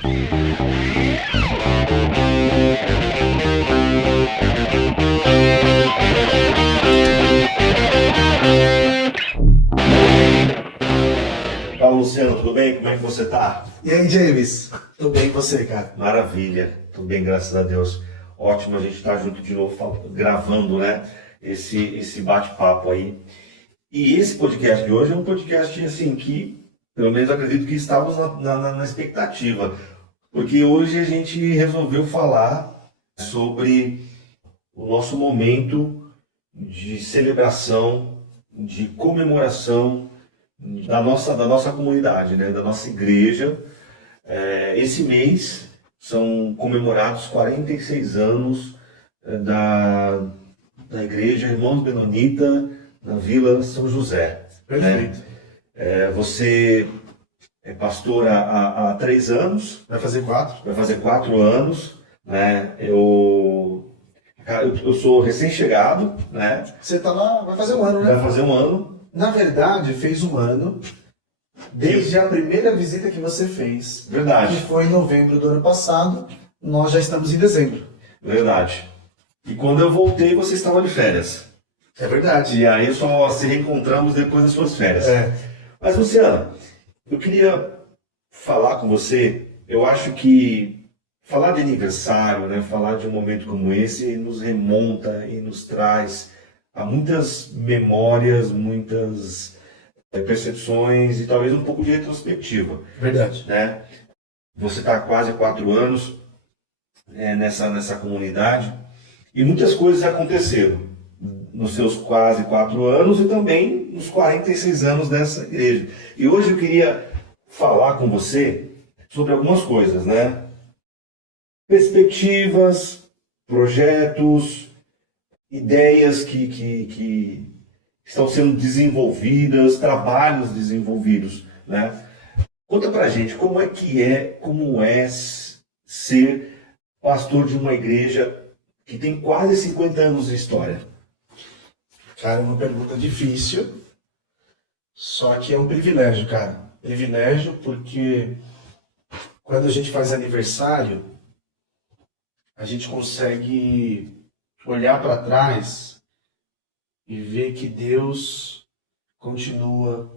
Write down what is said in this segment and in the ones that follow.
Fala, Luciano, tudo bem? Como é que você tá? E aí, James? Tudo bem e você, cara? Maravilha, tudo bem, graças a Deus. Ótimo a gente estar junto de novo, gravando, né? Esse bate-papo aí. E esse podcast de hoje é um podcast, assim, que, pelo menos acredito que estávamos na expectativa. Porque hoje a gente resolveu falar sobre o nosso momento de celebração, de comemoração da nossa comunidade, né? Da nossa igreja. Esse mês são comemorados 46 anos da Igreja Irmãos Benonita, na Vila São José. Perfeito. Né? Você é pastor há 3 anos. Vai fazer 4? Vai fazer 4 anos. Né? Eu sou recém-chegado. Né? Você tá lá, vai fazer um ano, né? Vai fazer um ano. Na verdade, fez um ano desde a primeira visita que você fez. Verdade. Que foi em novembro do ano passado. Nós já estamos em dezembro. Verdade. E quando eu voltei, você estava de férias. É verdade. E aí só se reencontramos depois das suas férias. Mas, Luciana, eu queria falar com você. Eu acho que falar de aniversário, né, falar de um momento como esse, nos remonta e nos traz a muitas memórias, muitas percepções e talvez um pouco de retrospectiva. Verdade. Né? Você está há quase 4 anos nessa comunidade e muitas coisas aconteceram nos seus quase 4 anos e também nos 46 anos dessa igreja. E hoje eu queria falar com você sobre algumas coisas, né? Perspectivas, projetos, ideias que estão sendo desenvolvidas, trabalhos desenvolvidos, né? Conta pra gente como é ser pastor de uma igreja que tem quase 50 anos de história. Cara, é uma pergunta difícil, só que é um privilégio, cara. Privilégio porque quando a gente faz aniversário, a gente consegue olhar para trás e ver que Deus continua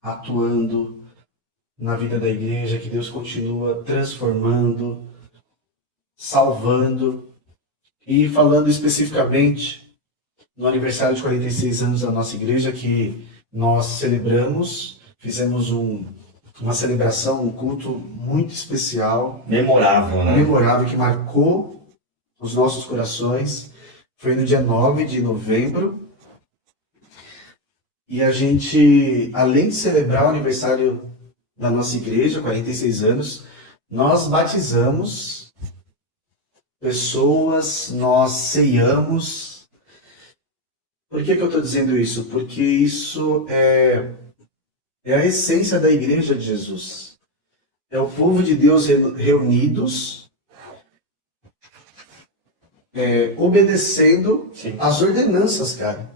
atuando na vida da igreja, que Deus continua transformando, salvando. E falando especificamente no aniversário de 46 anos da nossa igreja, que nós celebramos, fizemos uma celebração, um culto muito especial. Memorável, né? Memorável, que marcou os nossos corações. Foi no dia 9 de novembro. E a gente, além de celebrar o aniversário da nossa igreja, 46 anos, nós batizamos pessoas, nós ceiamos. Por que eu estou dizendo isso? Porque isso é a essência da igreja de Jesus. É o povo de Deus reunidos, obedecendo as ordenanças, cara,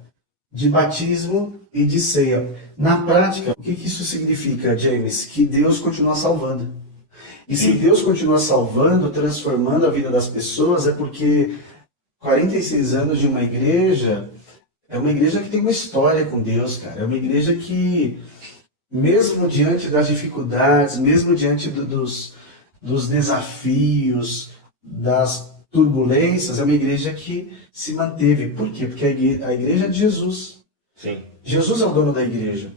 de batismo e de ceia. Na prática, o que isso significa, James? Que Deus continua salvando. E se Deus continua salvando, transformando a vida das pessoas, é porque 46 anos de uma igreja, é uma igreja que tem uma história com Deus, cara. É uma igreja que, mesmo diante das dificuldades, mesmo diante dos desafios, das turbulências, é uma igreja que se manteve. Por quê? Porque a igreja é de Jesus. Sim. Jesus é o dono da igreja.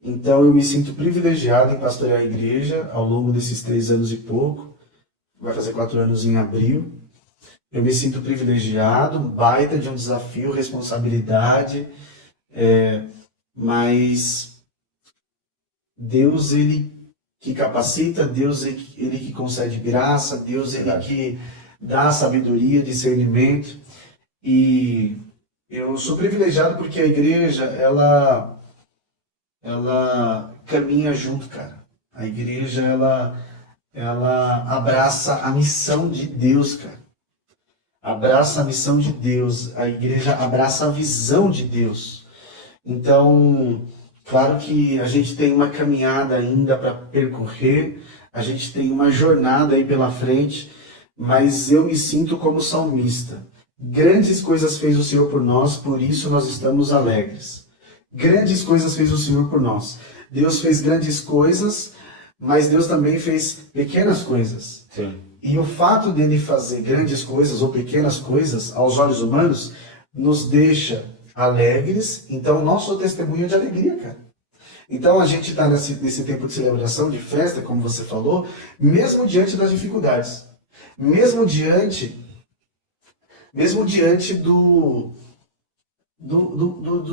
Então eu me sinto privilegiado em pastorear a igreja ao longo desses 3 anos e pouco. Vai fazer 4 anos em abril. Eu me sinto privilegiado, baita de um desafio, responsabilidade, mas Deus, Ele que capacita, Deus, Ele que concede graça, Deus, Ele que dá sabedoria, discernimento. E eu sou privilegiado porque a igreja, ela caminha junto, cara. A igreja, ela abraça a missão de Deus, cara. Abraça a missão de Deus, a igreja abraça a visão de Deus. Então, claro que a gente tem uma caminhada ainda para percorrer, a gente tem uma jornada aí pela frente, mas eu me sinto como salmista. Grandes coisas fez o Senhor por nós, por isso nós estamos alegres. Grandes coisas fez o Senhor por nós. Deus fez grandes coisas, mas Deus também fez pequenas coisas. Sim. E o fato dele fazer grandes coisas ou pequenas coisas, aos olhos humanos, nos deixa alegres. Então, nosso testemunho é de alegria, cara. Então, a gente está nesse tempo de celebração, de festa, como você falou, mesmo diante das dificuldades. Mesmo diante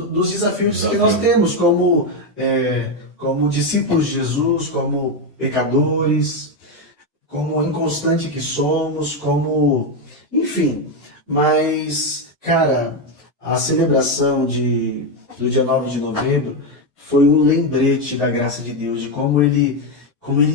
dos desafios que nós temos como discípulos de Jesus, como pecadores, como inconstante que somos, enfim. Mas, cara, a celebração do dia 9 de novembro foi um lembrete da graça de Deus, de como Ele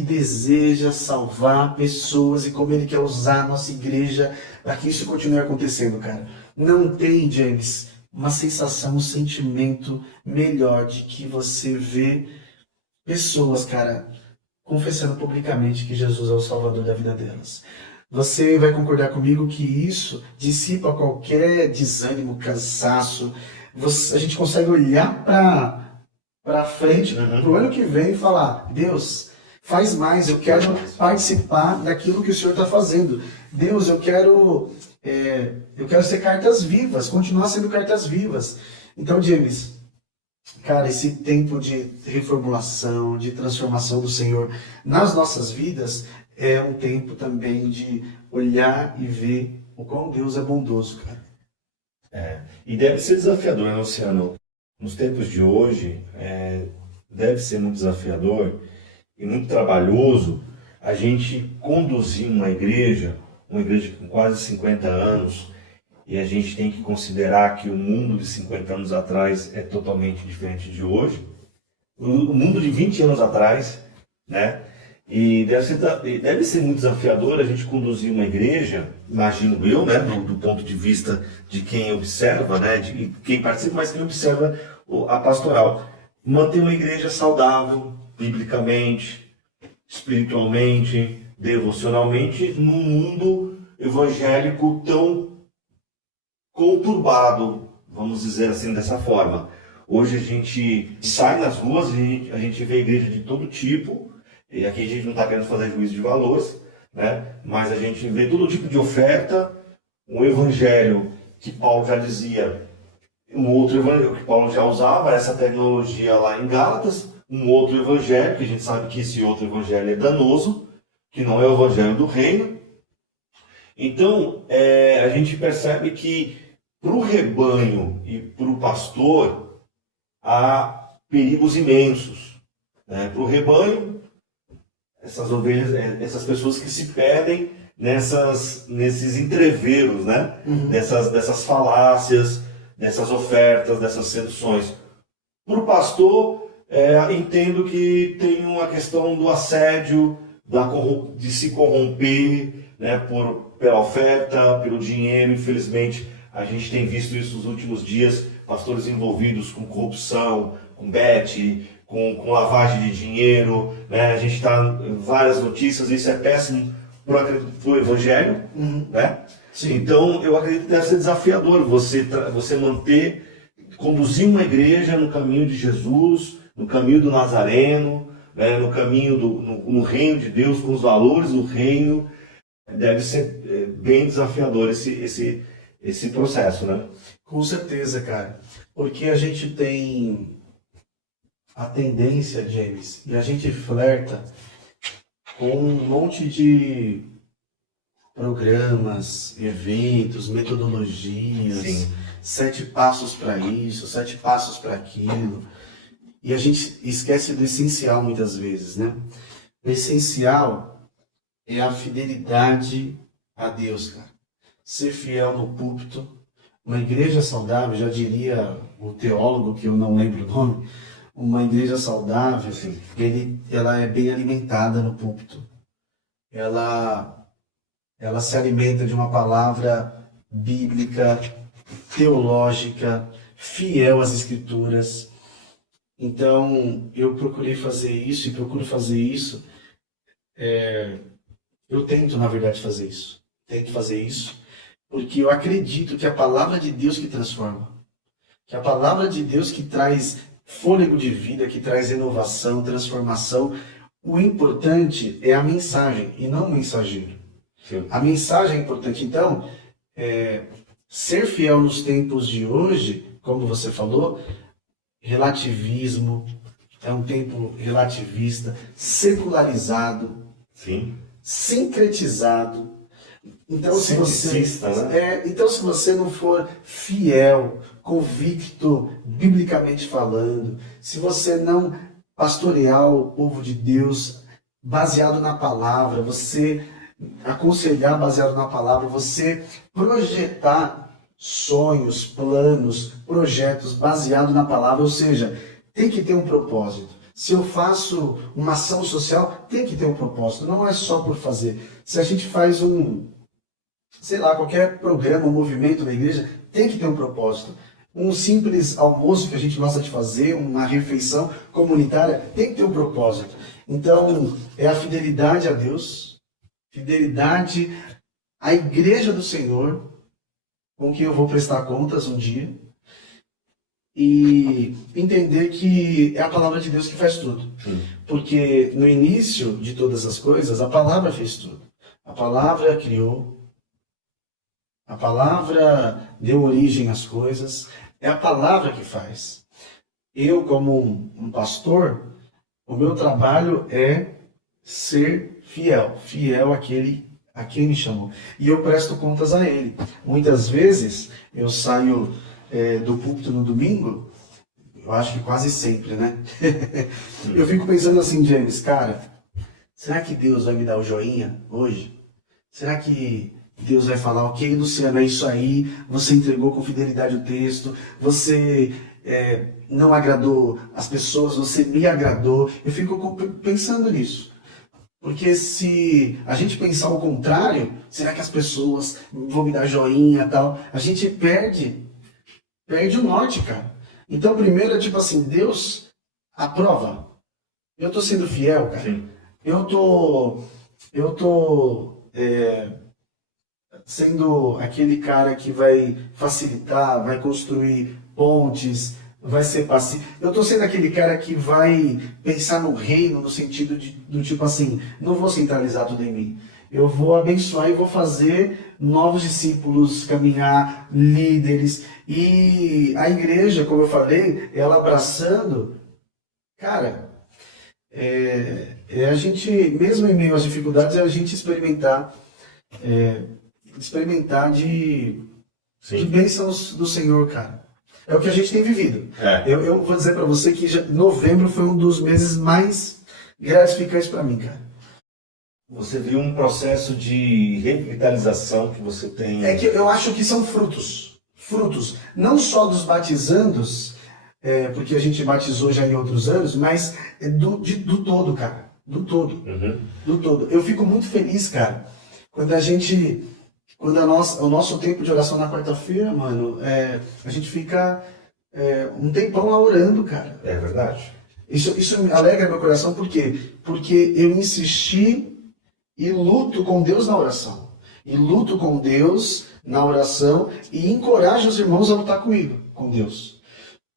deseja salvar pessoas e como Ele quer usar a nossa igreja para que isso continue acontecendo, cara. Não tem, James, uma sensação, um sentimento melhor de que você vê pessoas, cara, confessando publicamente que Jesus é o Salvador da vida delas. Você vai concordar comigo que isso dissipa qualquer desânimo, cansaço. A gente consegue olhar para frente, para o ano que vem e falar: Deus, faz mais, eu quero participar daquilo que o Senhor está fazendo. Deus, eu quero ser cartas vivas, continuar sendo cartas vivas. Então, James, cara, esse tempo de reformulação, de transformação do Senhor nas nossas vidas é um tempo também de olhar e ver o quão Deus é bondoso, cara. E deve ser desafiador, né, Luciano? Nos tempos de hoje, deve ser muito desafiador e muito trabalhoso a gente conduzir uma igreja com quase 50 anos, e a gente tem que considerar que o mundo de 50 anos atrás é totalmente diferente de hoje. O mundo de 20 anos atrás, né? E deve ser muito desafiador a gente conduzir uma igreja, imagino eu, né, do ponto de vista de quem observa, né, de quem participa, mas quem observa a pastoral. Manter uma igreja saudável, biblicamente, espiritualmente, devocionalmente, num mundo evangélico tão conturbado, vamos dizer assim, dessa forma. Hoje a gente sai nas ruas, a gente vê igreja de todo tipo, e aqui a gente não está querendo fazer juízo de valores, né? Mas a gente vê todo tipo de oferta, um evangelho que Paulo já dizia, um outro evangelho que Paulo já usava, essa tecnologia lá em Gálatas, um outro evangelho, que a gente sabe que esse outro evangelho é danoso, que não é o evangelho do reino. Então, a gente percebe que para o rebanho e para o pastor há perigos imensos. Né? Para o rebanho, essas ovelhas, essas pessoas que se perdem nesses entreveros, né? Dessas falácias, dessas ofertas, dessas seduções. Para o pastor, entendo que tem uma questão do assédio, de se corromper, né, pela oferta, pelo dinheiro. Infelizmente, a gente tem visto isso nos últimos dias, pastores envolvidos com corrupção, com bet, com lavagem de dinheiro, né? A gente está em várias notícias, isso é péssimo para o evangelho, né? Sim. Então, eu acredito que deve ser desafiador você conduzir uma igreja no caminho de Jesus, no caminho do Nazareno, né? No caminho no reino de Deus, com os valores do reino. Deve ser bem desafiador esse processo, né? Com certeza, cara. Porque a gente tem a tendência, James, e a gente flerta com um monte de programas, eventos, metodologias, Sim. 7 passos para isso, 7 passos para aquilo. E a gente esquece do essencial muitas vezes, né? O essencial é a fidelidade a Deus, cara. Ser fiel no púlpito. Uma igreja saudável, já diria o teólogo, que eu não lembro o nome, uma igreja saudável, ela é bem alimentada no púlpito. Ela se alimenta de uma palavra bíblica, teológica, fiel às Escrituras. Então, eu procurei fazer isso e procuro fazer isso Eu tento, na verdade, fazer isso. Tento fazer isso porque eu acredito que a palavra de Deus que transforma. Que a palavra de Deus que traz fôlego de vida, que traz renovação, transformação. O importante é a mensagem e não o mensageiro. Sim. A mensagem é importante. Então, ser fiel nos tempos de hoje, como você falou, relativismo, é um tempo relativista, secularizado, Sim. sincretizado. Então, se você não for fiel, convicto, biblicamente falando, se você não pastorear o povo de Deus baseado na palavra, você aconselhar baseado na palavra, você projetar sonhos, planos, projetos baseado na palavra, ou seja, tem que ter um propósito. Se eu faço uma ação social, tem que ter um propósito, não é só por fazer. Se a gente faz qualquer programa, um movimento na igreja, tem que ter um propósito. Um simples almoço que a gente gosta de fazer, uma refeição comunitária, tem que ter um propósito. Então, é a fidelidade a Deus, fidelidade à igreja do Senhor, com que eu vou prestar contas um dia, e entender que é a palavra de Deus que faz tudo. Sim. Porque no início de todas as coisas, a palavra fez tudo. A palavra criou, a palavra deu origem às coisas, é a palavra que faz. Eu, como um pastor, o meu trabalho é ser fiel àquele a quem me chamou. E eu presto contas a ele. Muitas vezes eu saio do púlpito no domingo, eu acho que quase sempre, né? Eu fico pensando assim, James, cara, será que Deus vai me dar o joinha hoje? Será que Deus vai falar, ok, Luciano, é isso aí, você entregou com fidelidade o texto, você não agradou as pessoas, você me agradou. Eu fico pensando nisso. Porque se a gente pensar o contrário, será que as pessoas vão me dar joinha e tal? A gente perde o norte, cara. Então, primeiro é tipo assim, Deus aprova. Eu tô sendo fiel, cara. Sim. Eu tô sendo aquele cara que vai facilitar, vai construir pontes, vai ser passivo. Eu tô sendo aquele cara que vai pensar no reino, no sentido do tipo assim, não vou centralizar tudo em mim. Eu vou abençoar e vou fazer novos discípulos caminhar, líderes. E a igreja, como eu falei, ela abraçando, cara, a gente, mesmo em meio às dificuldades, é a gente experimentar de bênçãos do Senhor, cara. É o que a gente tem vivido. Eu vou dizer para você que novembro foi um dos meses mais gratificantes para mim, cara. Você viu um processo de revitalização que você tem... É que eu acho que são frutos. Frutos, não só dos batizandos, porque a gente batizou já em outros anos, mas do todo, cara. Do todo. Uhum. Do todo. Eu fico muito feliz, cara, quando o nosso tempo de oração na quarta-feira, mano, a gente fica um tempão lá orando, cara. É verdade. Isso me alegra meu coração, por quê? Porque eu insisti e luto com Deus na oração. E luto com Deus na oração e encorajo os irmãos a lutar comigo, com Deus.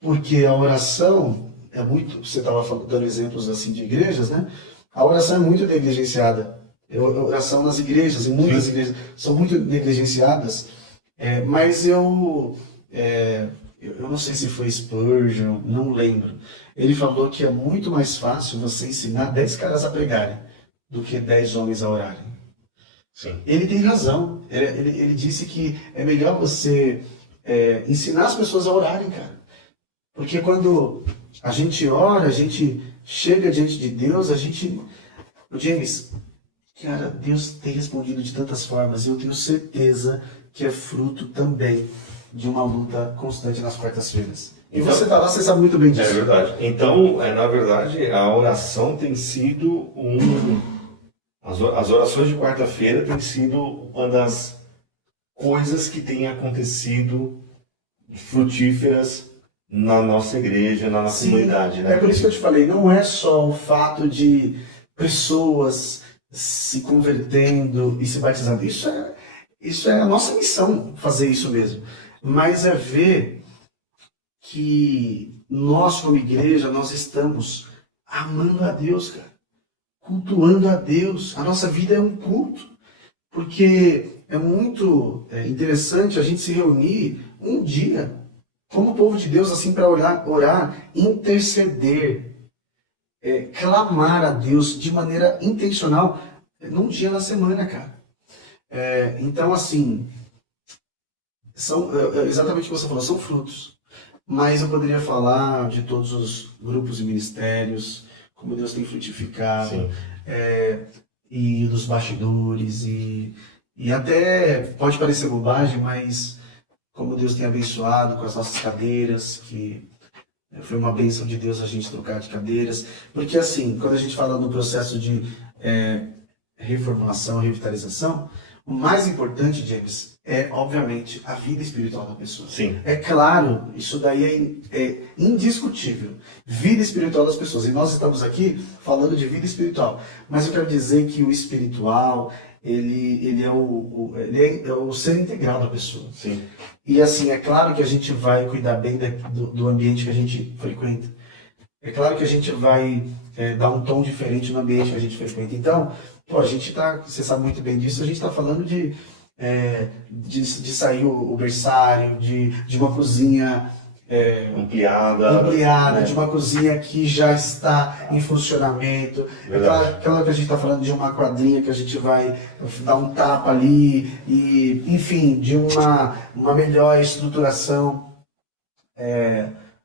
Porque a oração é muito... Você estava dando exemplos assim de igrejas, né? A oração é muito negligenciada. A oração nas igrejas, em muitas igrejas, são muito negligenciadas. Mas eu não sei se foi Spurgeon, não lembro. Ele falou que é muito mais fácil você ensinar 10 caras a pregarem do que 10 homens a orarem. Sim. Ele tem razão. Ele disse que é melhor você ensinar as pessoas a orarem, cara. Porque quando a gente ora, a gente chega diante de Deus, James, cara, Deus tem respondido de tantas formas e eu tenho certeza que é fruto também de uma luta constante nas quartas-feiras. E Então, você tá lá, você sabe muito bem disso. É verdade. Então, na verdade, a oração tem sido as orações de quarta-feira têm sido uma das coisas que tem acontecido frutíferas na nossa igreja, na nossa comunidade, né? É por isso que eu te falei, não é só o fato de pessoas se convertendo e se batizando. Isso é a nossa missão, fazer isso mesmo. Mas é ver que nós, como igreja, nós estamos amando a Deus, cara. Cultuando a Deus. A nossa vida é um culto. Porque é muito interessante a gente se reunir um dia, como povo de Deus, assim, para orar, interceder, clamar a Deus de maneira intencional, num dia na semana, cara. Então, assim, são exatamente o que você falou, são frutos. Mas eu poderia falar de todos os grupos e ministérios, como Deus tem frutificado, e dos bastidores, e até pode parecer bobagem, mas como Deus tem abençoado com as nossas cadeiras, que foi uma bênção de Deus a gente trocar de cadeiras. Porque assim, quando a gente fala no processo de reformulação, revitalização, o mais importante, James, é obviamente a vida espiritual da pessoa. Sim. É claro, isso daí é indiscutível. Vida espiritual das pessoas. E nós estamos aqui falando de vida espiritual. Mas eu quero dizer que o espiritual, ele é o ser integral da pessoa. Sim. E assim, é claro que a gente vai cuidar bem do ambiente que a gente frequenta. É claro que a gente vai dar um tom diferente no ambiente que a gente frequenta. Então, a gente tá, você sabe muito bem disso, a gente está falando de sair o berçário, de uma cozinha ampliada, de uma cozinha que já está em funcionamento. Aquela que a gente está falando de uma quadrinha que a gente vai dar um tapa ali, e, enfim, de uma melhor estruturação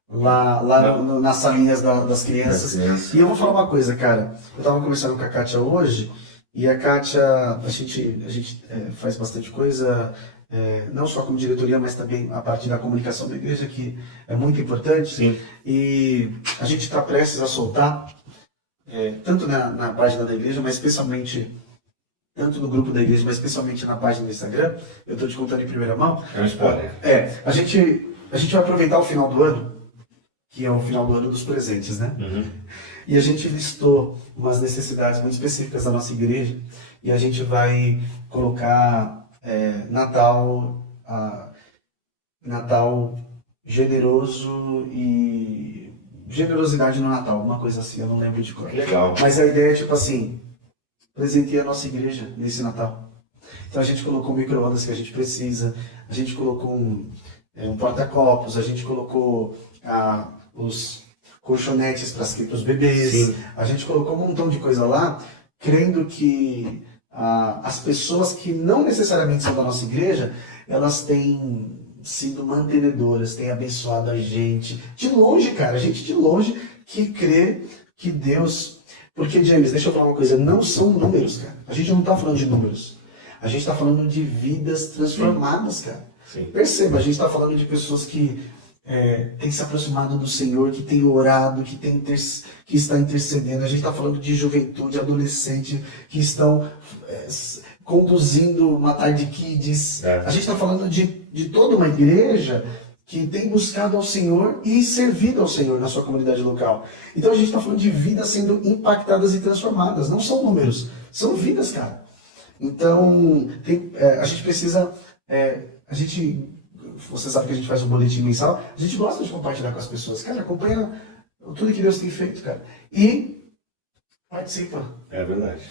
nas salinhas das crianças. E eu vou falar uma coisa, cara. Eu estava conversando com a Kátia hoje, e a Kátia, a gente faz bastante coisa, não só como diretoria, mas também a parte da comunicação da igreja, que é muito importante. Sim. E a gente está prestes a soltar, tanto na página da igreja, mas especialmente, tanto no grupo da igreja, mas especialmente na página do Instagram. Eu estou te contando em primeira mão. É um spoiler. A gente vai aproveitar o final do ano, que é o final do ano dos presentes, né? Uhum. E a gente listou umas necessidades muito específicas da nossa igreja, e a gente vai colocar Natal generoso e generosidade no Natal, uma coisa assim, eu não lembro de cor. Legal. Mas a ideia é tipo assim, presentear a nossa igreja nesse Natal. Então a gente colocou micro-ondas que a gente precisa, a gente colocou um porta-copos, a gente colocou os colchonetes para os bebês. Sim. A gente colocou um montão de coisa lá, crendo que as pessoas que não necessariamente são da nossa igreja, elas têm sido mantenedoras, têm abençoado a gente. De longe, cara, a gente de longe que crê que Deus... Porque, James, deixa eu falar uma coisa, não são números, cara. A gente não está falando de números. A gente está falando de vidas transformadas, cara. Sim. Perceba, a gente está falando de pessoas que têm se aproximado do Senhor, que têm orado, que está intercedendo. A gente está falando de juventude, adolescente, que estão conduzindo uma tarde kids. A gente está falando de toda uma igreja que tem buscado ao Senhor e servido ao Senhor na sua comunidade local. Então a gente está falando de vidas sendo impactadas e transformadas. Não são números, são vidas, cara. Então a gente precisa... Você sabe que a gente faz um boletim mensal, a gente gosta de compartilhar com as pessoas. Cara, acompanha tudo que Deus tem feito, cara. E participa. É verdade.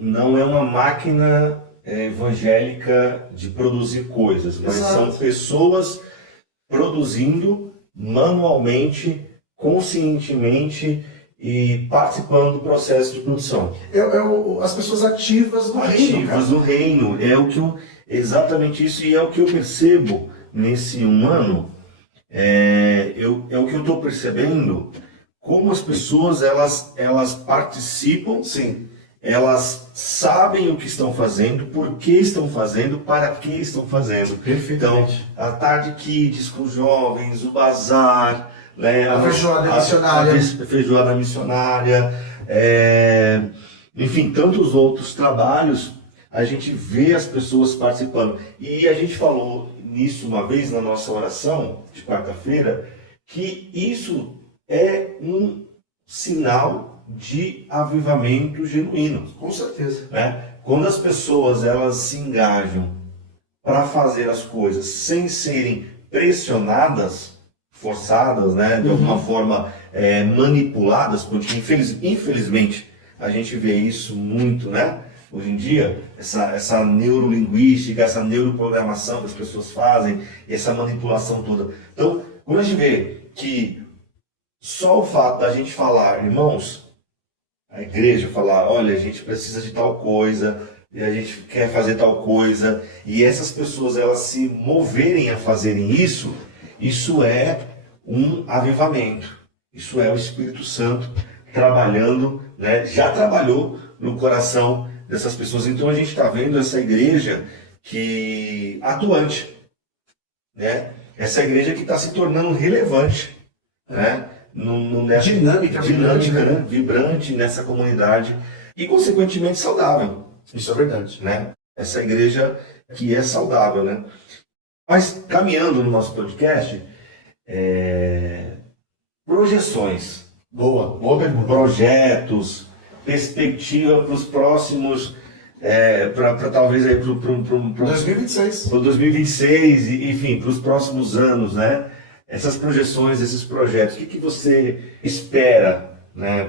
Não é uma máquina evangélica de produzir coisas, mas são pessoas produzindo manualmente, conscientemente e participando do processo de produção. As pessoas ativas do reino. Ativas do reino. Exatamente isso, e é o que eu percebo nesse um ano. É o que eu estou percebendo, como as pessoas elas participam. Sim. Elas sabem o que estão fazendo, por que estão fazendo, para que estão fazendo. Perfeitamente. Então, a tarde kids com os jovens, o bazar, né, a feijoada missionária. A feijoada missionária, enfim, tantos outros trabalhos, a gente vê as pessoas participando. E a gente falou nisso uma vez na nossa oração de quarta-feira, que isso é um sinal de avivamento genuíno. Com certeza. Né? Quando as pessoas elas se engajam para fazer as coisas sem serem pressionadas, forçadas, né, de alguma forma manipuladas, porque infelizmente a gente vê isso muito, né? Hoje em dia, essa neurolinguística, essa neuroprogramação que as pessoas fazem, essa manipulação toda. Então, quando a gente vê que só o fato da gente falar, irmãos, a igreja falar, olha, a gente precisa de tal coisa, e a gente quer fazer tal coisa, e essas pessoas elas se moverem a fazerem isso, isso é um avivamento. Isso é o Espírito Santo trabalhando, né? Já trabalhou no coração dessas pessoas. Então a gente está vendo essa igreja que atuante, né? Essa igreja que está se tornando relevante, né? Nessa Dinâmica, né? Vibrante nessa comunidade e consequentemente saudável. Isso é verdade. Né? Essa igreja que é saudável, né? Mas caminhando no nosso podcast, projeções, Boa pergunta. projetos, perspectiva para os próximos, para talvez aí para 2026. Para 2026, enfim, para os próximos anos, né? Essas projeções, esses projetos, o que você espera, né?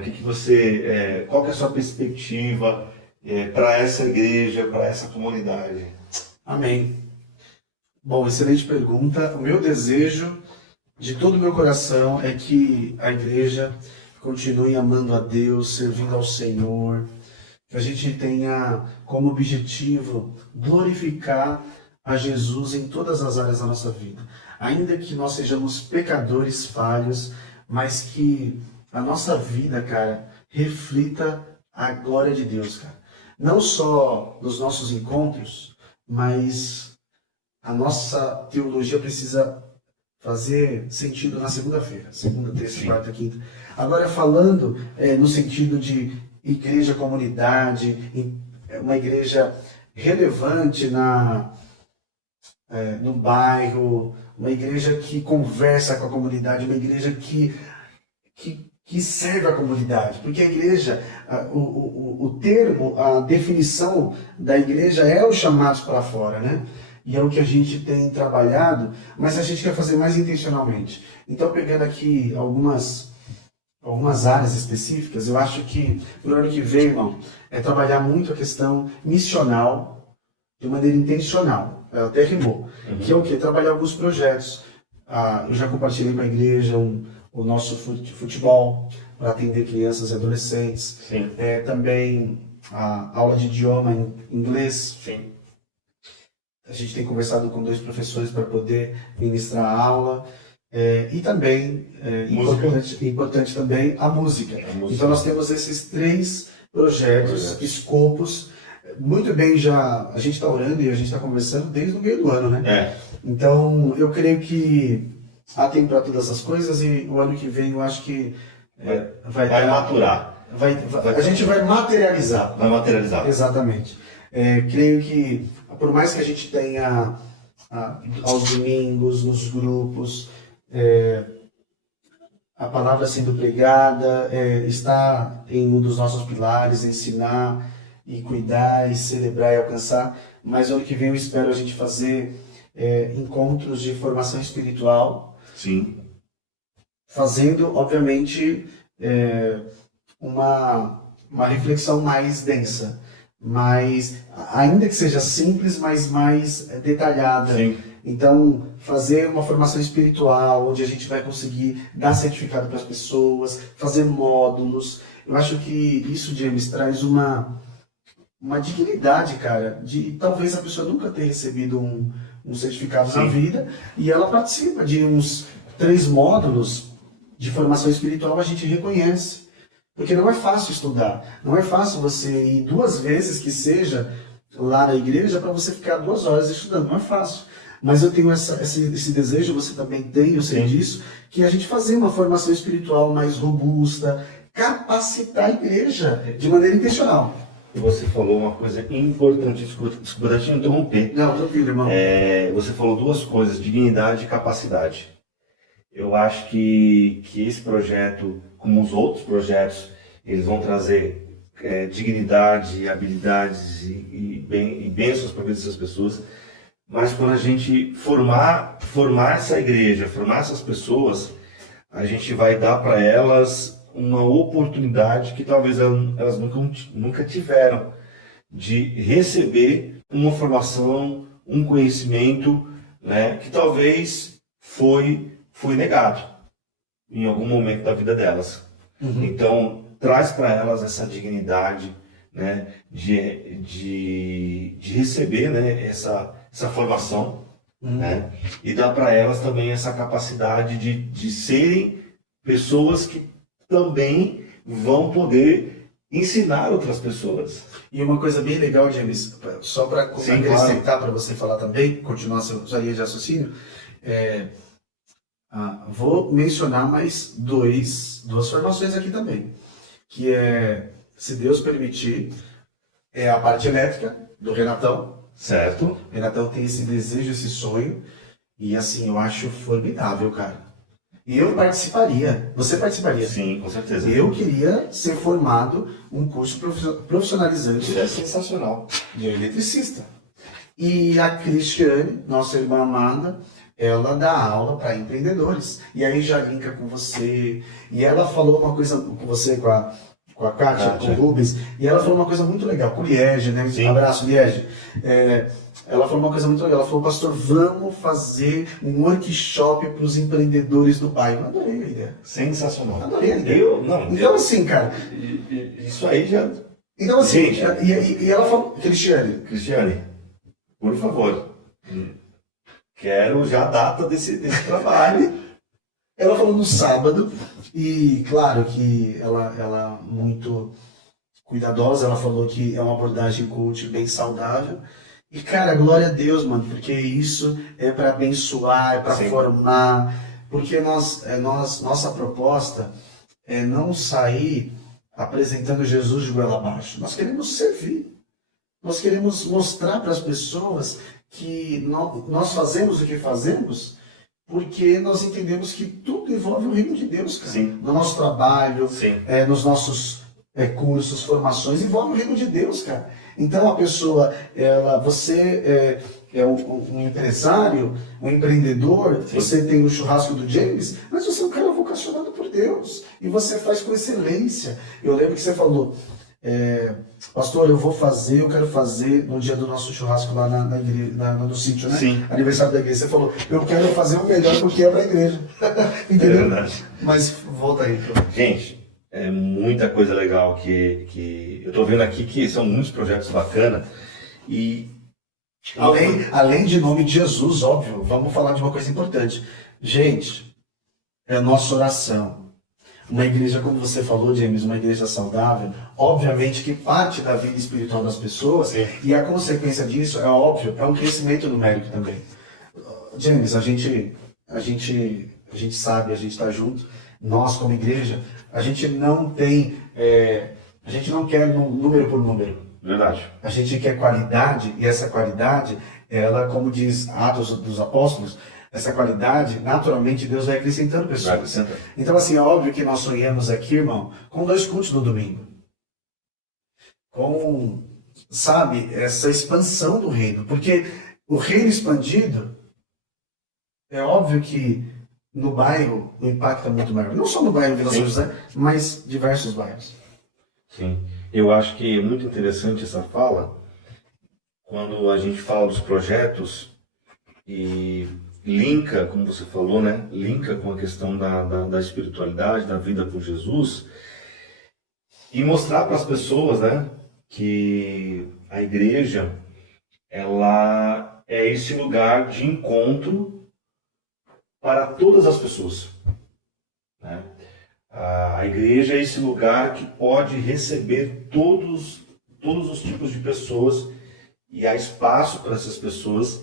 Qual que é a sua perspectiva para essa igreja, para essa comunidade? Amém. Bom, excelente pergunta. O meu desejo de todo o meu coração é que a igreja continue amando a Deus, servindo ao Senhor, que a gente tenha como objetivo glorificar a Jesus em todas as áreas da nossa vida. Ainda que nós sejamos pecadores falhos, mas que a nossa vida, cara, reflita a glória de Deus, cara. Não só nos nossos encontros, mas a nossa teologia precisa fazer sentido na segunda-feira, segunda, terça, Sim. quarta, quinta. Agora falando no sentido de igreja, comunidade, uma igreja relevante no bairro, uma igreja que conversa com a comunidade, uma igreja que serve a comunidade. Porque a igreja, o termo, a definição da igreja é os chamados para fora, né? E é o que a gente tem trabalhado, mas a gente quer fazer mais intencionalmente. Então, pegando aqui algumas áreas específicas, eu acho que no ano que vem, irmão, é trabalhar muito a questão missional de maneira intencional. Ela até rimou. Que é o quê? Trabalhar alguns projetos. Eu já compartilhei com a igreja o nosso futebol para atender crianças e adolescentes. Sim. Também a aula de idioma em inglês. Sim. A gente tem conversado com 2 professores para poder ministrar a aula. E também, importante também, a música. Então nós temos esses 3 projetos, escopos. Muito bem, a gente está orando e a gente está conversando desde o meio do ano, né? Então eu creio que há tempo para todas as coisas e o ano que vem eu acho que vai maturar. A gente vai materializar. Vai materializar. Exatamente. Creio que, por mais que a gente tenha aos domingos, nos grupos, a palavra sendo pregada, está em um dos nossos pilares, ensinar e cuidar e celebrar e alcançar, mas ano que vem eu espero a gente fazer encontros de formação espiritual. Sim. Fazendo, obviamente, uma reflexão mais densa, mas ainda que seja simples, mas mais detalhada. Sim. Então, fazer uma formação espiritual, onde a gente vai conseguir dar certificado para as pessoas, fazer módulos. Eu acho que isso, James, traz uma dignidade, cara, de talvez a pessoa nunca ter recebido um certificado Sim. na vida, e ela participa de uns 3 módulos de formação espiritual, a gente reconhece. Porque não é fácil estudar, não é fácil você ir 2 vezes que seja lá na igreja para você ficar 2 horas estudando, não é fácil. Mas eu tenho esse desejo, você também tem, eu sei disso, que a gente fazer uma formação espiritual mais robusta, capacitar a igreja de maneira intencional. E você falou uma coisa importante, desculpa te interromper. Não, tranquilo, irmão. Você falou 2 coisas, dignidade e capacidade. Eu acho que esse projeto, como os outros projetos eles vão trazer dignidade, habilidades e bênçãos para a vida dessas pessoas. Mas quando a gente formar essa igreja, formar essas pessoas, a gente vai dar para elas uma oportunidade que talvez elas nunca tiveram de receber uma formação, um conhecimento, né, que talvez foi negado em algum momento da vida delas. Então, traz para elas essa dignidade, né, de receber, né, essa formação, né, e dá para elas também essa capacidade de serem pessoas que também vão poder ensinar outras pessoas. E uma coisa bem legal, James, só para acrescentar, para você falar também, continuar sua linha de raciocínio, vou mencionar mais duas formações aqui também, que é, se Deus permitir, é a parte elétrica do Renatão. Certo. O Renatão tem esse desejo, esse sonho, e assim, eu acho formidável, cara. Eu participaria. Você participaria? Sim, com certeza. Eu queria ser formado um curso profissionalizante. Isso é sensacional. De eletricista. E a Cristiane, nossa irmã amada, ela dá aula para empreendedores. E aí já linka com você. E ela falou uma coisa com você, com a Kátia, com o Rubens, e ela falou uma coisa muito legal, com o Liege, né? Sim. Um abraço, Liege. Ela falou uma coisa muito legal, ela falou, pastor, vamos fazer um workshop para os empreendedores do bairro. Eu adorei a ideia. Sensacional. Adorei a ideia. Então assim, cara... Isso aí já... Então assim, Gente, e ela falou, Cristiane, por favor, quero já a data desse trabalho. Ela falou no sábado, e claro que ela muito cuidadosa, ela falou que é uma abordagem coach bem saudável. E cara, glória a Deus, mano, porque isso é para abençoar, é para formar, porque nossa proposta é não sair apresentando Jesus de goela abaixo. Nós queremos servir. Nós queremos mostrar para as pessoas que nós fazemos o que fazemos porque nós entendemos que tudo envolve o reino de Deus, cara. Sim. No nosso trabalho, Sim. Nos nossos cursos, formações, envolve o reino de Deus, cara. Então a pessoa, você é um empresário, um empreendedor, sim, você tem o churrasco do James, mas você é um cara vocacionado por Deus e você faz com excelência. Eu lembro que você falou, pastor, eu quero fazer no dia do nosso churrasco lá na igreja, no sítio, né? Sim. Aniversário da igreja. Você falou, eu quero fazer o melhor porque é para a igreja. Entendeu? É verdade. Mas volta aí. Gente, é muita coisa legal que eu estou vendo aqui, que são muitos projetos bacanas. E além de nome de Jesus, óbvio, vamos falar de uma coisa importante. Gente, é a nossa oração. Uma igreja, como você falou, James, uma igreja saudável, obviamente que parte da vida espiritual das pessoas, sim, e a consequência disso, é óbvio, é um crescimento numérico também. James, a gente sabe, a gente está junto, nós como igreja, a gente não tem, a gente não quer número por número. Verdade. A gente quer qualidade, e essa qualidade, ela, como diz Atos dos Apóstolos, essa qualidade, naturalmente, Deus vai acrescentando pessoas. Então, assim, é óbvio que nós sonhamos aqui, irmão, com 2 cultos no domingo. Com, sabe, essa expansão do reino. Porque o reino expandido, é óbvio que no bairro o impacto é muito maior. Não só no bairro Vila São José, mas diversos bairros. Sim. Eu acho que é muito interessante essa fala, quando a gente fala dos projetos e linka, como você falou, né? Linka com a questão da espiritualidade, da vida com Jesus, e mostrar para as pessoas, né, que a igreja, ela é esse lugar de encontro para todas as pessoas, né? A igreja é esse lugar que pode receber todos os tipos de pessoas, e há espaço para essas pessoas.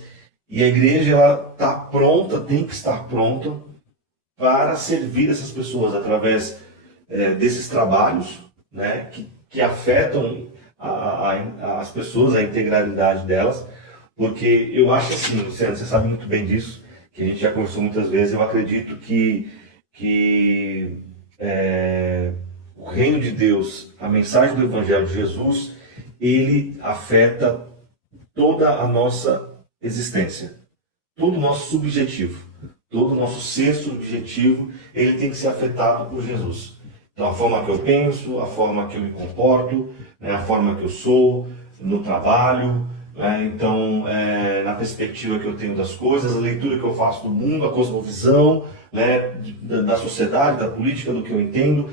E a igreja, ela está pronta, tem que estar pronta para servir essas pessoas através desses trabalhos, né, que afetam as pessoas, a integralidade delas, porque eu acho assim, Luciano, você sabe muito bem disso, que a gente já conversou muitas vezes, eu acredito que o reino de Deus, a mensagem do Evangelho de Jesus, ele afeta toda a nossa existência, todo o nosso subjetivo, todo o nosso ser subjetivo, ele tem que ser afetado por Jesus. Então, a forma que eu penso, a forma que eu me comporto, né, a forma que eu sou no trabalho, né, então, na perspectiva que eu tenho das coisas, a leitura que eu faço do mundo, a cosmovisão, né, da sociedade, da política, do que eu entendo,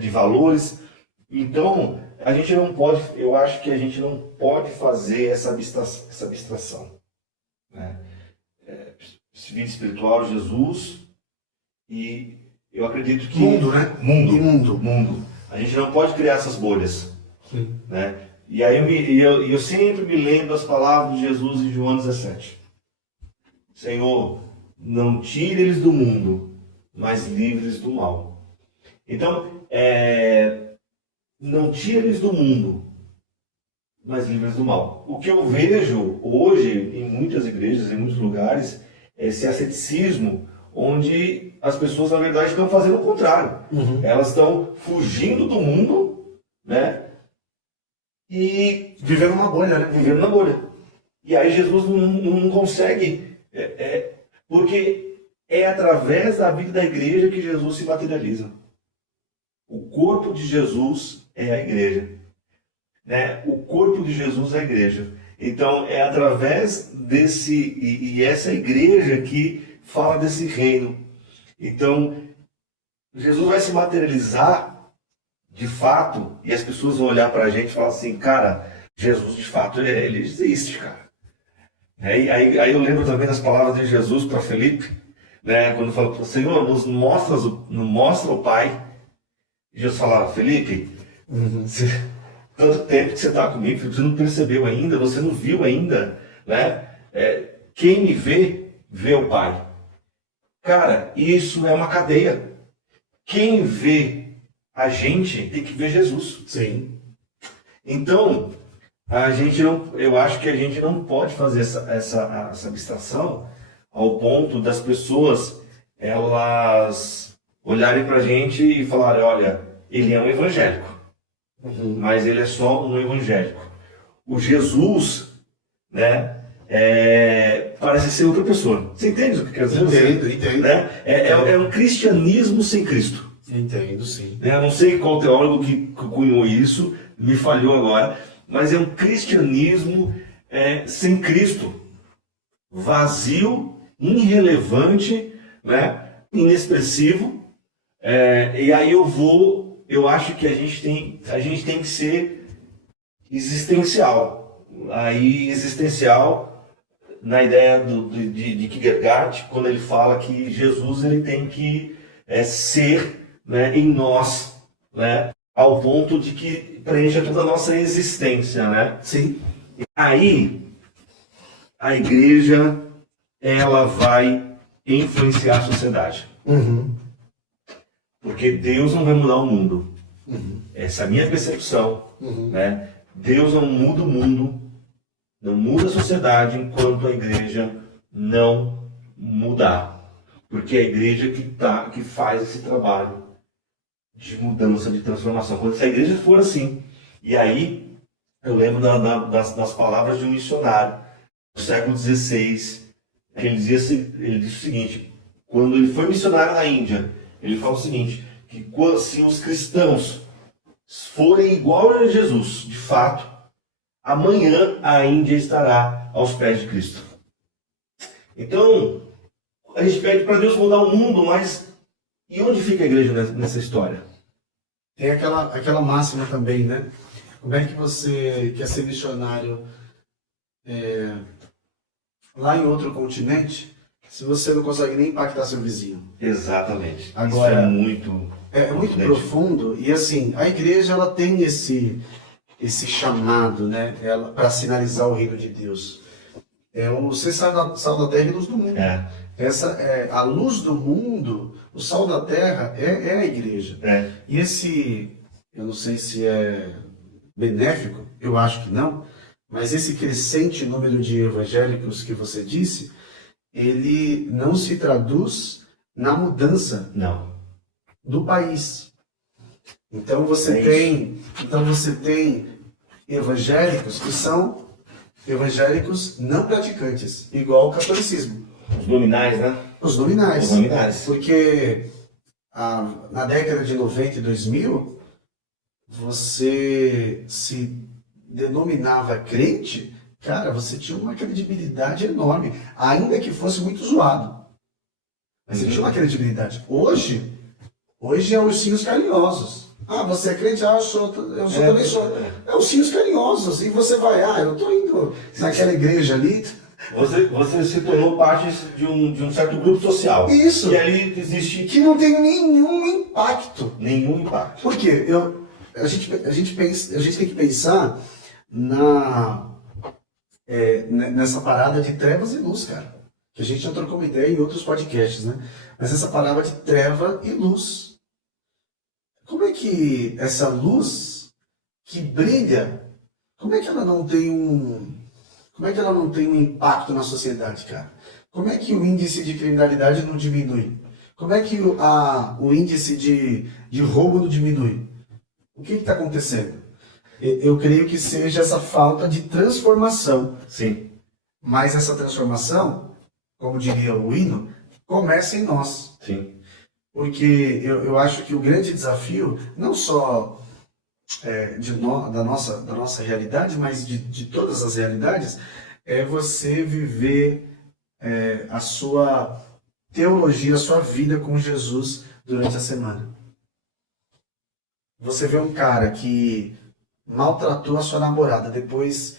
de valores. Então, a gente não pode, eu acho que a gente não pode fazer essa abstração. Né? Vida espiritual, Jesus, e eu acredito que... Mundo, né? Mundo. A gente não pode criar essas bolhas. Sim. Né? E aí eu sempre me lembro das palavras de Jesus em João 17. Senhor, não tire eles do mundo, mas livre-os do mal. Então, não tire eles do mundo, mas livre-os do mal. O que eu vejo hoje em muitas igrejas, em muitos lugares, é esse asceticismo, onde as pessoas, na verdade, estão fazendo o contrário. Elas estão fugindo do mundo, né? E Vivendo uma bolha, né? vivendo na bolha. E aí Jesus não consegue, porque é através da vida da igreja que Jesus se materializa. O corpo de Jesus é a igreja. Né? O corpo de Jesus é a igreja. Então é através desse, e essa igreja que fala desse reino. Então Jesus vai se materializar de fato, e as pessoas vão olhar para a gente e falar assim, cara, Jesus de fato ele existe, cara. Aí eu lembro também das palavras de Jesus para Felipe, né, quando falou para o Senhor, nos mostra o Pai. E Jesus falava, Felipe, tanto tempo que você está comigo, você não percebeu ainda, você não viu ainda, né? Quem me vê, vê o Pai. Cara, isso é uma cadeia. Quem vê a gente tem que ver Jesus. Sim. Então, eu acho que a gente não pode fazer essa abstração ao ponto das pessoas elas olharem para a gente e falarem, olha, ele é um evangélico, mas ele é só um evangélico. O Jesus, né, parece ser outra pessoa. Você entende o que quer dizer? Entendo. Né? É um cristianismo sem Cristo. Entendo, sim. Eu não sei qual teólogo que cunhou isso, me falhou agora, mas é um cristianismo sem Cristo, vazio, irrelevante, né? Inexpressivo. E aí eu acho que a gente tem que ser existencial. Aí existencial na ideia de Kierkegaard, quando ele fala que Jesus ele tem que ser, né, em nós, né, ao ponto de que preencha toda a nossa existência, né? Sim. E aí a igreja ela vai influenciar a sociedade, porque Deus não vai mudar o mundo. Essa é a minha percepção, né? Deus não muda o mundo, não muda a sociedade enquanto a igreja não mudar, porque é a igreja que faz esse trabalho de mudança, de transformação. Quando essa igreja for assim, e aí eu lembro das palavras de um missionário do século XVI, que ele disse o seguinte, quando ele foi missionário na Índia, ele fala o seguinte, que se os cristãos forem igual a Jesus, de fato, amanhã a Índia estará aos pés de Cristo. Então, a gente pede para Deus mudar o mundo, mas e onde fica a igreja nessa história? Tem aquela máxima também, né? Como é que você quer ser missionário lá em outro continente, se você não consegue nem impactar seu vizinho? Exatamente. Agora, isso é muito profundo, e assim, a igreja ela tem esse chamado, né, para sinalizar o reino de Deus. Você sal da terra e luz do mundo. Essa é a luz do mundo, o sal da terra é a igreja. E eu não sei se é benéfico, eu acho que não, mas esse crescente número de evangélicos que você disse, ele não se traduz na mudança do país. Então você tem evangélicos que são evangélicos não praticantes, igual o catolicismo. Os nominais, né? Os nominais. Os nominais. Porque na década de 90 e 2000, você se denominava crente, cara, você tinha uma credibilidade enorme, ainda que fosse muito zoado. Mas você tinha uma credibilidade. Hoje é ursinhos carinhosos. Ah, você é crente? Ah, eu também sou. É ursinhos carinhosos. E você vai, eu tô indo naquela igreja ali. Você se tornou parte de um certo grupo social. Isso. E ali existe... Que não tem nenhum impacto. Nenhum impacto. Por quê? A gente tem que pensar nessa parada de trevas e luz, cara. Que a gente já trocou uma ideia em outros podcasts, né? Mas essa palavra de treva e luz. Como é que essa luz que brilha, como é que ela não tem um impacto na sociedade, cara? Como é que o índice de criminalidade não diminui? Como é que o índice de roubo não diminui? O que está acontecendo? Eu creio que seja essa falta de transformação. Sim. Mas essa transformação, como diria o hino, começa em nós. Sim. Porque eu acho que o grande desafio, não só da nossa realidade, mas de todas as realidades, é você viver a sua teologia, a sua vida com Jesus durante a semana. Você vê um cara que maltratou a sua namorada, depois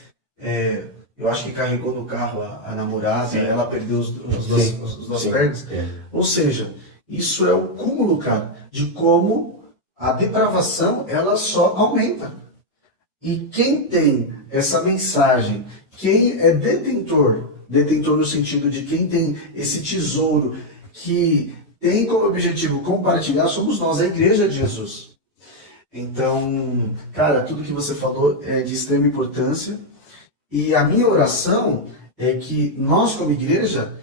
eu acho que carregou no carro a namorada, sim, ela perdeu os duas pernas. Ou seja, isso é o cúmulo, cara, de como a depravação ela só aumenta. E quem tem essa mensagem, quem é detentor no sentido de quem tem esse tesouro que tem como objetivo compartilhar, somos nós, a Igreja de Jesus. Então, cara, tudo que você falou é de extrema importância. E a minha oração é que nós, como igreja,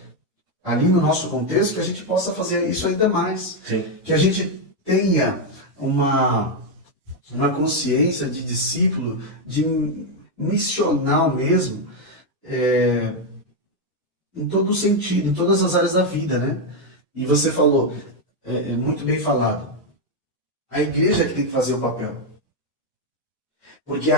ali no nosso contexto, que a gente possa fazer isso ainda mais. Sim. Que a gente tenha uma consciência de discípulo, de missional mesmo, em todo sentido, em todas as áreas da vida, né? E você falou, muito bem falado, a igreja é que tem que fazer o papel. Porque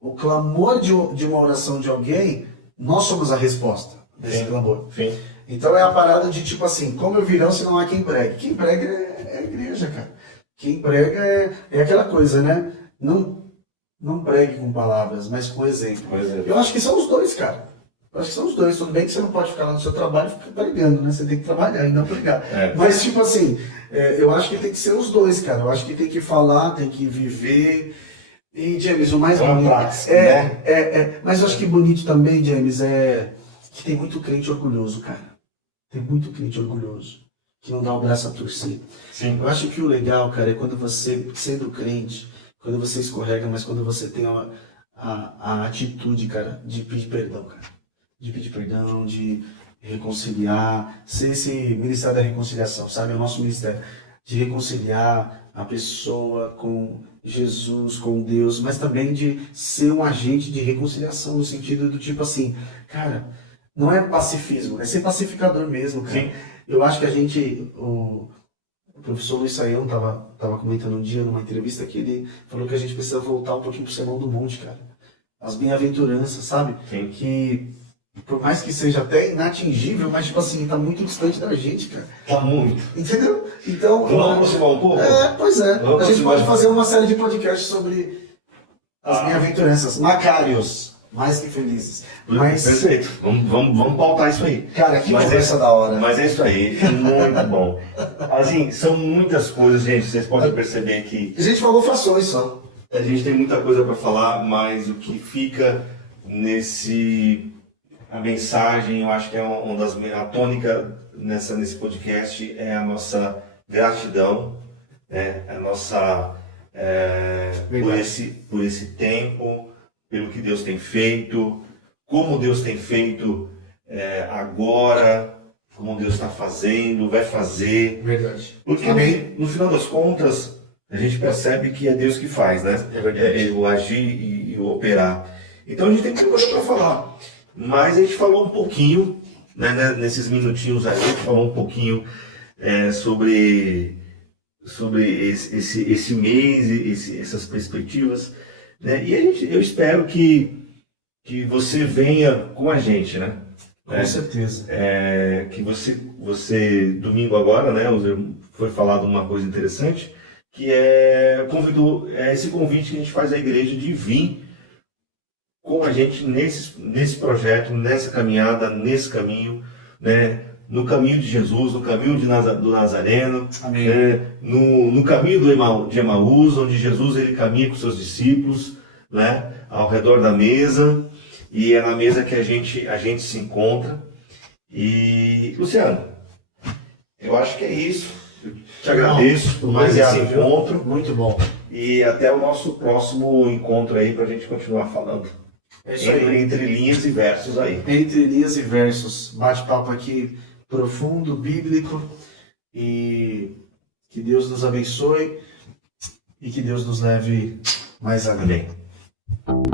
o clamor de uma oração de alguém, nós somos a resposta desse clamor. Sim. Então é a parada de tipo assim, como virão se não há quem pregue? Quem prega é a igreja, cara. Quem prega é aquela coisa, né? Não pregue com palavras, mas com exemplo. Eu acho que são os dois, cara. Eu acho que são os dois. Tudo bem que você não pode ficar lá no seu trabalho e ficar pregando, né? Você tem que trabalhar e não pregar. Mas tipo assim, eu acho que tem que ser os dois, cara. Eu acho que tem que falar, tem que viver. E, James, o mais bonito... Mas eu acho que bonito também, James, é que tem muito crente orgulhoso, cara. Tem muito crente orgulhoso, que não dá o braço a torcer. Sim. Eu acho que o legal, cara, é quando você, sendo crente, quando você escorrega, mas quando você tem a atitude, cara, de pedir perdão, cara. De pedir perdão, de reconciliar, ser esse ministério da reconciliação, sabe? É o nosso ministério. De reconciliar a pessoa com Jesus, com Deus, mas também de ser um agente de reconciliação, no sentido do tipo assim, cara, não é pacifismo, é ser pacificador mesmo, cara. Sim. Eu acho que o professor Luiz Saião tava comentando um dia numa entrevista que ele falou que a gente precisa voltar um pouquinho pro Sermão do Monte, cara. As bem-aventuranças, sabe? Sim. Que por mais que seja até inatingível, mas tipo assim, tá muito distante da gente, cara. Tá muito. Entendeu? Então... Vamos aproximar um pouco? Pois é. Vamos a gente pode aproximar. fazer uma série de podcasts sobre as bem-aventuranças. Macários, mais que felizes. Mas, perfeito. Vamos pautar isso aí. cara, que Mas conversa da hora. Mas é isso aí, muito bom. Assim, são muitas coisas, gente. Vocês podem perceber que A gente falou frações só. a gente tem muita coisa para falar, mas o que fica a mensagem, eu acho que é a tônica nesse podcast é a nossa gratidão, né? A nossa por esse tempo, pelo que Deus tem feito, como Deus tem feito agora, como Deus está fazendo, vai fazer. Verdade. Porque no final das contas, a gente percebe que é Deus que faz, né? É verdade. O agir e o operar. Então a gente tem muita coisa para falar. Mas a gente falou um pouquinho, né, nesses minutinhos aí, a gente falou um pouquinho sobre esse mês, essas perspectivas, né? E eu espero que você venha com a gente, né? Com certeza. Que você domingo agora, né? Foi falado uma coisa interessante, que convidou esse convite que a gente faz à igreja de vir com a gente nesse projeto, nessa caminhada, nesse caminho, né? No caminho de Jesus, no caminho do Nazareno, no caminho de Emaús, onde Jesus ele caminha com seus discípulos, né? Ao redor da mesa, e é na mesa que a gente se encontra. E, Luciano, eu acho que é isso. Eu te agradeço por mais esse encontro. Muito bom. E até o nosso próximo encontro aí, para a gente continuar falando. É isso aí. Entre linhas e versos aí. Entre linhas e versos. Bate-papo aqui profundo, bíblico. E que Deus nos abençoe e que Deus nos leve mais além. Amém.